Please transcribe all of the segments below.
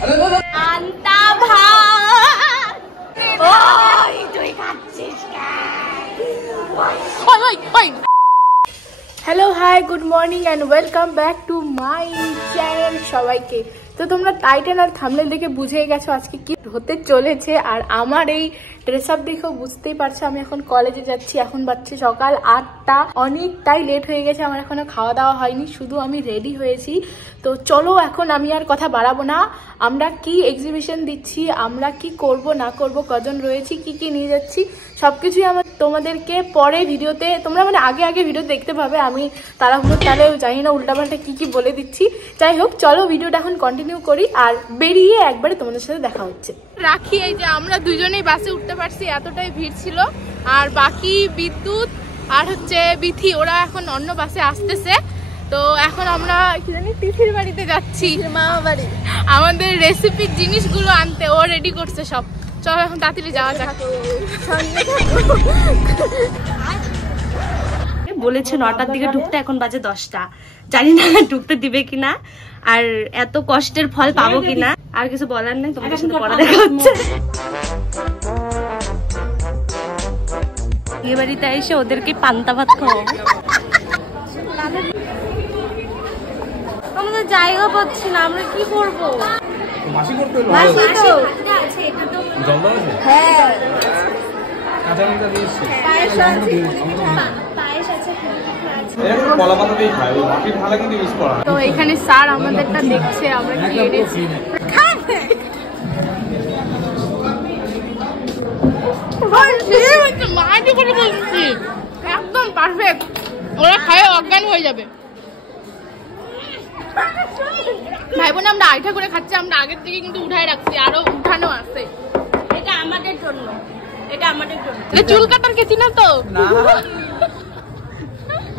পান্তা ভাত। ওই তুই খাচ্ছিস কেন? Hello hi good morning and welcome back to my channel সবাইকে। তো তোমরা টাইটেল আর থাম্বনেল দেখে বুঝে গেছো আজকে কি হতে চলেছে। আর আমার এই ড্রেস আপ দেখেও বুঝতেই পারছো আমি এখন কলেজে যাচ্ছি। এখন বাজছে সকাল 8টা, অনেকটাই লেট হয়ে গেছে। আমার এখনো খাওয়া দাওয়া হয়নি, শুধু আমি রেডি হয়েছি। তো চলো এখন আমি আর কথা বাড়াবো না। আমরা কি এক্সিবিশন দিচ্ছি, আমরা কি করব না করব, কজন রয়েছি, কি কি নিয়ে যাচ্ছি, সবকিছুই আমার তোমাদেরকে পরে ভিডিওতে তোমরা আগে ভিডিও দেখতে পাবে। আমি তাড়াহুড়ো তাহলেও জানি না উল্টাপাল্টা কি বলে দিচ্ছি। যাই হোক চলো ভিডিওটা এখন কন্টিনিউ করি আর বেরিয়ে একবারে তোমাদের সাথে দেখা হচ্ছে। রাখি এই যে আমরা দুজনেই বাসে উঠতে পারছি, এতটাই ভিড় ছিল। আর বাকি বিদ্যুৎ আর হচ্ছে বিথি ওরা এখন অন্য বাসে আসতেছে। তো এখন আমরা কি জানি তিথির বাড়িতে যাচ্ছি, মামা বাড়ি, আমাদের রেসিপির জিনিসগুলো আনতে। ও রেডি করছে সব। চলো এখন তাড়াতাড়ি যাওয়া যাক। বলেছে 9টার দিকে ঢুকতে, এখন বাজে 10টা। জানি না ঢুকতে দিবে কিনা আর এত কষ্টের ফল পাবো কিনা। আর কিছু বলার নেই, তোমাদের সাথে পড়া দেখা হচ্ছে। বিয়ে বাড়িতে এসে ওদেরকে পান্তা ভাত খাওয়াবো। আমাদের জায়গা পাচ্ছি না, আমরা কি করবো? তো এখানে স্যার আমাদেরটা দেখছে আমরা কি এনেছি। একদম পারফেক্ট, ওরা খায় অজ্ঞান হয়ে যাবে। ভাই বোন আমরা আইঠা করে খাচ্ছি, আমরা আগের থেকে কিন্তু উঠায় রাখছি, আরো উঠানো আছে। এটা আমাদের জন্য, এটা আমাদের জন্য। চুল কাটার কেছি না তো,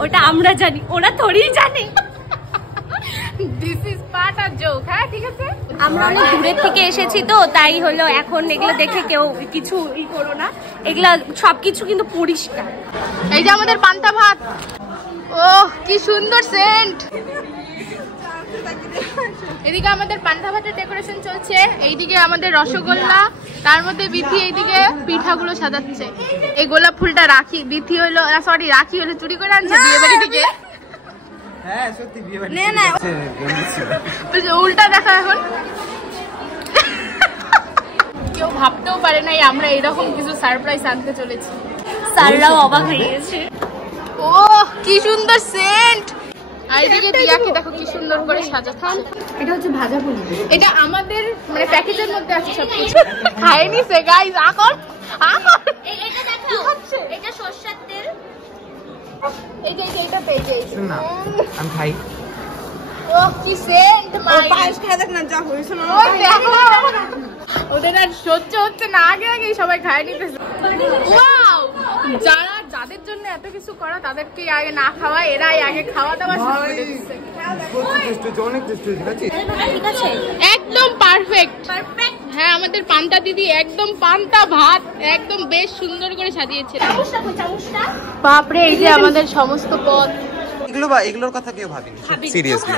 ওটা আমরা জানি, ওরা থোড়ি জানে। This is part of joke. হ্যাঁ ঠিক আছে, আমরা অনেক দূরের থেকে এসেছি তো তাই হলো। এখন এগুলো দেখে কেউ কিছু করো না, এগুলা সবকিছু কিন্তু পরিষ্কার। এই যে আমাদের পান্তা ভাত, ওহ কি সুন্দর সেন্ট। এদিকে আমাদের পান্তা ভাতের ডেকোরেশন চলছে, এইদিকে আমাদের রসগোল্লা, তার মধ্যে বিথি এইদিকে পিঠাগুলো সাজাচ্ছে। এই গোলাপ ফুলটা রাখি বিথি হলো, সরি রাখি হলো চুরি করে আনছে বিয়ে বাড়ি থেকে। হ্যাঁ সত্যি বিয়ে বাড়ি না উল্টা দেখা। এখন কেউ ভাবতেও পারে নাই আমরা এরকম কিছু সারপ্রাইজ আনতে চলেছি। স্যাররাও অবাক হয়ে গেছে। ও কি সুন্দর সেন্ট। আর এদিকে দিয়াকে দেখো কি সুন্দর করে সাজাচ্ছে। এটা হচ্ছে ভাজা পুলি, এটা আমাদের মানে প্যাকেজের মধ্যে আছে সবকিছু। খাইনি সে গাইস, আকর এটা দেখো, এটা সরষের তেল। এই যে এইটা পেয়ে না আমি খাই। ও কি সেন্ট মাই, পায়েস খেয়ে দেখ না যা হইছে না। ওদের আর সহ্য হচ্ছে না, আগে সবাই খায় নিতেছে। ওয়াও, যাদের জন্য এত কিছু করা তাদেরকে আগে না খাওয়া, এরাই আগে খাওয়া দাওয়া শুরু করে দিচ্ছে। ঠিক আছে একদম পারফেক্ট। হ্যাঁ আমাদের পান্তা দিদি একদম পান্তা ভাত একদম বেশ সুন্দর করে সাজিয়েছে। বাপরে এই যে আমাদের সমস্ত পদ, এগুলোর কথা কেউ ভাবেনি সিরিয়াসলি।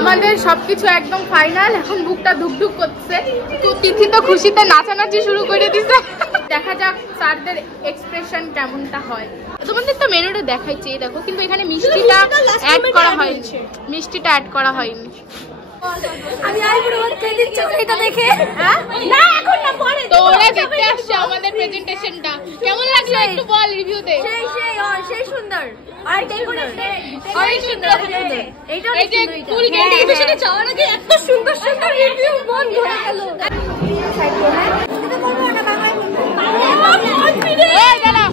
আমাদের সবকিছু একদম ফাইনাল। এখন বুকটা ধুকধুক করছে। তিথি তো খুশিতে নাচানাচি শুরু করে দিছে। দেখা যাক স্যারদের এক্সপ্রেশন কেমনটা হয়। তোমাদের তো মেনুটা দেখাইছি দেখো, কিন্তু এখানে মিষ্টিটা অ্যাড করা হয়নি, মিষ্টিটা অ্যাড করা হয়নি। আমি আইবুড়ো কে দিচ্ছ এটা দেখে। হ্যাঁ না এখন না পরে। তো ওরা দেখতে আসছে আমাদের প্রেজেন্টেশনটা, কেমন লাগলো একটু বল রিভিউতে। সেই সুন্দর আর ডেকোরেশন অনেক সুন্দর। এইটা এই যে ফুল ডেকোরেশনে যাওয়ার আগে এত সুন্দর সুন্দর রিভিউ মন ভরে গেল। এই দাঁড়া,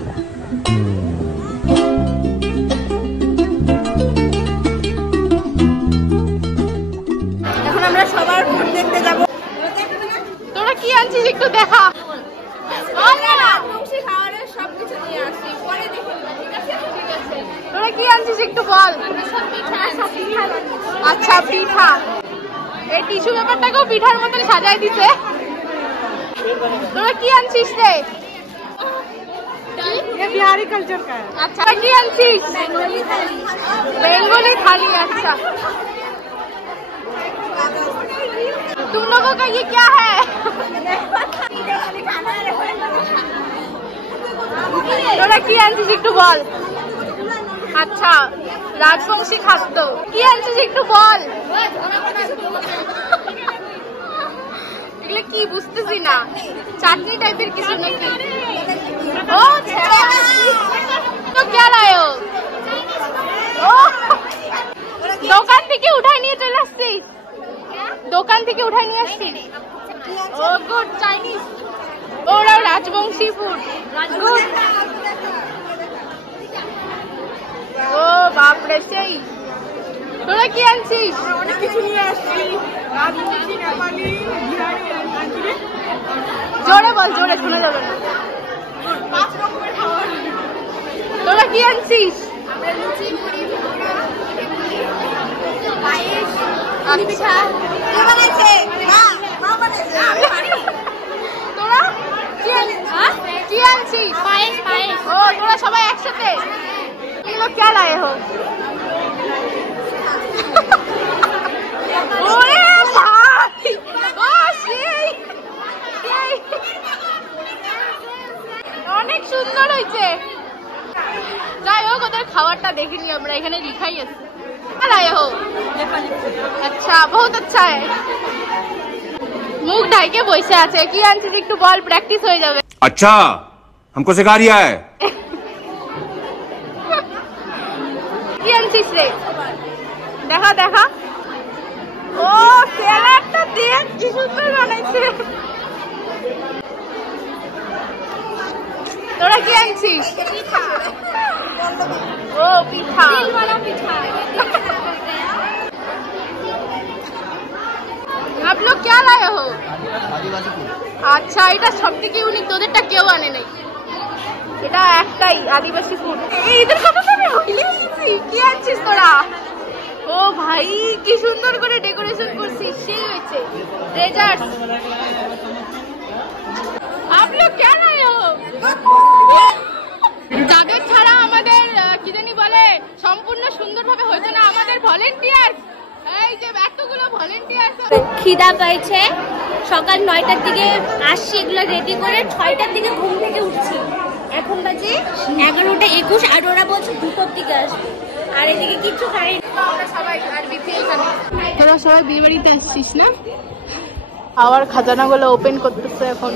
এখন আমরা সবার ফোন দেখতে যাব। তোরা কি আনছিস একটু দেখা। তোরা কি আনছিস একটু বল। আচ্ছা পিঠা, এই টিস্যু পেপারটাকেও পিঠার মতন সাজাই দিছে। তোরা কি আনছিস রে? বিহারি কালচার का। अच्छा কি আনছিস? বেঙ্গলি থালি। আচ্ছা तुम लोगों का ये क्या है? তোরা কি আনছিস একটু বল। আচ্ছা রাজবংশী খাদ্য কি আনছিস একটু বল। এগুলো কি বুঝতেছি না, চাটনি টাইপের কিছু নাকি? ও তো क्या लाए हो? ও দোকান থেকে উঠাই নিয়ে চলে আসছিস? দোকান থেকে উঠাই নিয়ে আসছিস? ও গুড চাইনিজ। ওরা রাজবংশী ফুড। ও বাপরে সেই। তোরা কি আনছিস? অনেক কিছু নিয়ে আসছি। রাজবংশী, নেপালি, বিহারি, জোরে বল, জোরে শোনা যাবে না। 5 রকমের খাবার। তোরা কি আনছিস? আমরা লুচি, মুড়ি, পকোড়া, পায়েস। আচ্ছা কে বানাইছে? মা বানাইছে। তোরা কি কি আনছিস? পায়েস। পায়েস। ও তোরা সবাই একসাথে। तुम लोग क्या लाए हो? ওরে ভাই ও সেই অনেক সুন্দর হয়েছে। যাই হোক ওদের খাবারটা দেখিনি আমরা, এখানে লিখাই আছে। লাए हो? अच्छा बहुत अच्छा है। মুখ ঢাইকে বসে আছে। কি আনছিস একটু বল, প্র্যাকটিস হয়ে যাবে। अच्छा हमको सिखा रिया है। কি আনছিস রে? দেখা দেখা। ও স্যালাডটা দেখ কি সুন্দর বানাইছে। তোরা কি আনছিস? পিঠা। ও পিঠা। দিলওয়ালা পিঠা। आप लोग क्या लाए हो? আচ্ছা এটা সবথেকে ইউনিক, তোদেরটা কেউ আনে নাই। এটা একটাই আদিবাসী ফুড। এদের কথা তো আমি ভুলে গেছি। কি আনছিস তোরা? ও ভাই কি সুন্দর করে ডেকোরেশন করছিস, সেই হয়েছে। ডেজার্ট। आप लोग क्या लाए हो? যাদের ছাড়া আমাদের কি জানি বলে সম্পূর্ণ সুন্দরভাবে হয়েছে না, আমাদের ভলেন্টিয়ার। এই যে এতগুলো ভলেন্টিয়ার। খিদা পাইছে, সকাল 9টার দিকে আসছি, এগুলো রেডি করে 6টার দিকে ঘুম থেকে উঠছি। এখন বাজে 11:21 আর ওরা বলছে 2টার দিকে আসবে। আর এদিকে কিছু খাই। আমরা সবাই আর বিপি এখানে। তোরা সবাই বিয়ে বাড়িতে আসছিস না? আবার খাজানাগুলো ওপেন করতেছে এখন।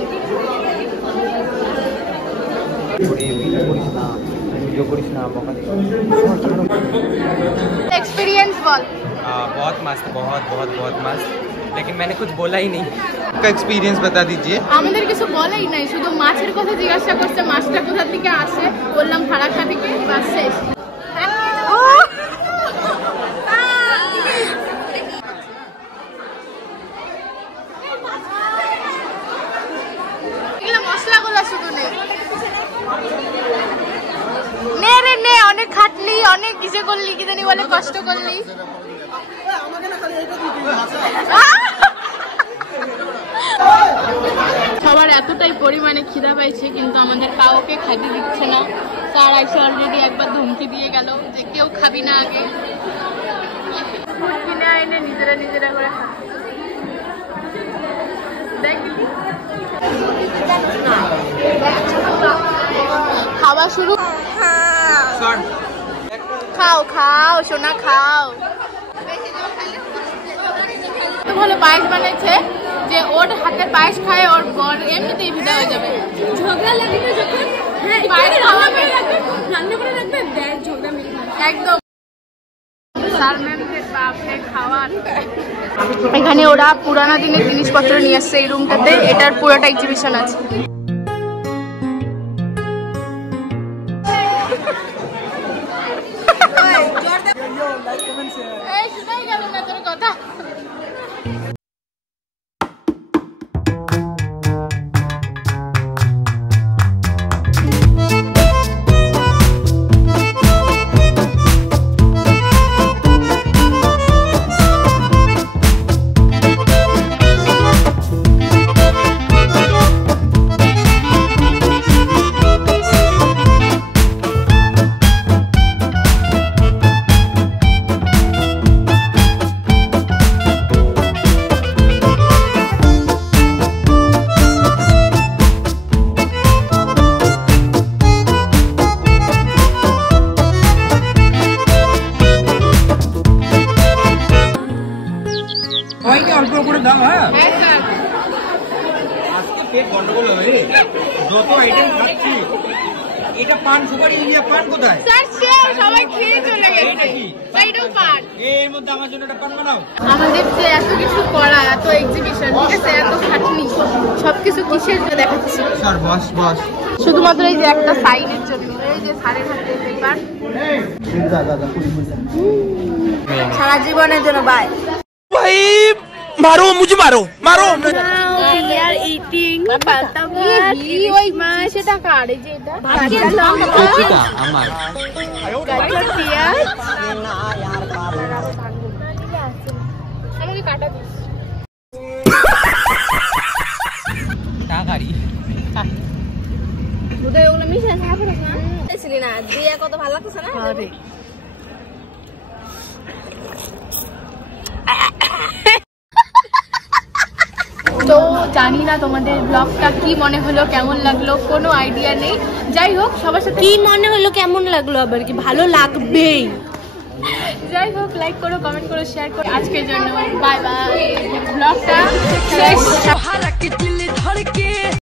एक्सपीरियंस बोल। बहुत मस्त, बहुत बहुत बहुत मस्त, लेकिन मैंने कुछ बोला ही नहीं। का एक्सपीरियंस बता दीजिए। আমাদের কিছু বলেই নাই, শুধু মাছের কথা জিজ্ঞাসা করছে, মাছটা কোথা থেকে আসে, বললাম ফারাক্কা থেকে, বাস শেষ। এগুলো মশলাগুলো শুধু নেই। নে রে নে, অনেক খাটলি, অনেক কিছু করলি, কি জানি বলে কষ্ট করলি। সবার এতটাই পরিমাণে খিদা পাইছে, কিন্তু আমাদের কাউকে খাইতে দিচ্ছে না। স্যার আইসে অলরেডি একবার ধমকি দিয়ে গেল যে কেউ খাবি না আগে, কিনে এনে নিজেরা নিজেরা করে দেখলি। খাওয়া শুরু। খাও খাও সোনা খাও। ভালো পায়েস বানাইছে, যে ওর হাতে পায়েস খায় ওর বর এমনিতেই ভিজা হয়ে যাবে। ঝগড়া লাগবে যখন পায়েস খাওয়াবে, রান্না করে রাখবে, দেখ ঝগড়া মিলে একদম। স্যার ম্যামদের বাপরে খাওয়ার। এখানে ওরা পুরানো দিনের জিনিসপত্র নিয়ে আসছে এই রুমটাতে, এটার পুরোটা এক্সিবিশন আছে। এই শোনাই গেল না তোর কথা। সবাইকে অল্প করে দাও। হ্যাঁ হ্যাঁ স্যার। আজকে পেট গন্ডগোল হবে রে, যত আইটেম খাচ্ছি। এটা পান সুপারি নিয়ে পান কোথায়? স্যার শেষ, সবাই খেয়ে চলে গেছে। এইটাও পান। এর মধ্যে আমার জন্য একটা পান বানাও। আমাদের যে এত কিছু করা, এত এক্সিবিশন, ঠিক আছে, এত খাটনি, সবকিছু কিসের জন্য দেখাচ্ছি? স্যার বস বস। শুধুমাত্র এই যে একটা সাইনের জন্য। এই যে স্যারের হাতে পেপার, সারা জীবনের জন্য। বাই। भाई मारो मुझे मारो मारो সেটা কার? এই যে এটা আমার আমাকে কাটা দিস। টাকারি বোধহয় ওগুলো মিশে খাবো না। ছিলি না দিয়ে কত ভালো লাগতেছে না? তো জানি না তোমাদের ব্লগটা কি মনে হলো, কেমন লাগলো, কোনো আইডিয়া নেই। যাই হোক, সবার সাথে কি মনে হলো, কেমন লাগলো, আবার কি ভালো লাগবেই। যাই হোক, লাইক করো, কমেন্ট করো, শেয়ার করো। আজকের জন্য বাই বাই। ব্লগটা শেষ।